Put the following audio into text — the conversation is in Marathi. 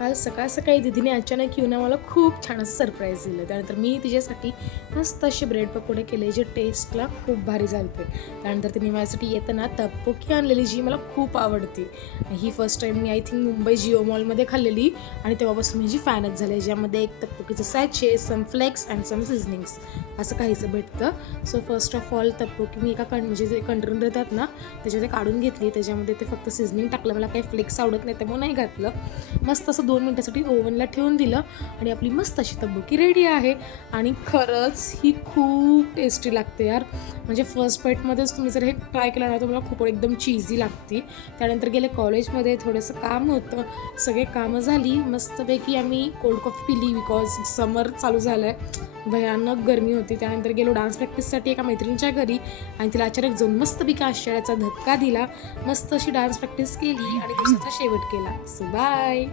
काल सकाळी दीदीने अचानक येऊन मला खूप छान असं सरप्राईज दिलं. त्यानंतर मी तिच्यासाठी मस्त असे ब्रेड पकोडे केले, जे टेस्टला खूप भारी झालते. त्यानंतर तिने माझ्यासाठी येताना तब्बूकी आणलेली, जी मला खूप आवडते. ही फर्स्ट टाईम मी आय थिंक मुंबई जिओ मॉलमध्ये खाल्लेली आणि तेव्हापासून माझी फॅनच झाली. ज्यामध्ये एक तब्बूकीचं सॅचे, सम फ्लेक्स अँड सम सिझनिंग्स असं काहीचं भेटतं. सो फर्स्ट ऑफ ऑल तब्बूकी मी एका म्हणजे जे कंटेनर देतात ना त्याच्यामध्ये काढून घेतली. त्याच्यामध्ये ते फक्त सिझनिंग टाकलं, मला काही फ्लेक्स आवडत नाही त्यामुळे नाही घातलं. मस्त असं 2 मिनिटासाठी ओव्हनला ठेवून दिलं आणि आपली मस्त अशी तब्बूकी रेडी आहे. आणि खरंच ही खूप टेस्टी लागते यार. म्हणजे फर्स्ट बाईटमध्येच तुम्ही जर हे ट्राय केलं ना तर मला खूप एकदम चीझी लागते. त्यानंतर गेले कॉलेजमध्ये, थोडंसं काम होतं, सगळे कामं झाली, मस्तपैकी आम्ही कोल्ड कॉफी पिली बिकॉज समर चालू झालं आहे, भयानक गरमी होती. त्यानंतर गेलो डान्स प्रॅक्टिससाठी एका मैत्रिणीच्या घरी आणि तिला अचानक जाऊन मस्तपैकी आश्चर्याचा धक्का दिला. मस्त अशी डान्स प्रॅक्टिस केली आणि दिवसाचा शेवट केला. So bye.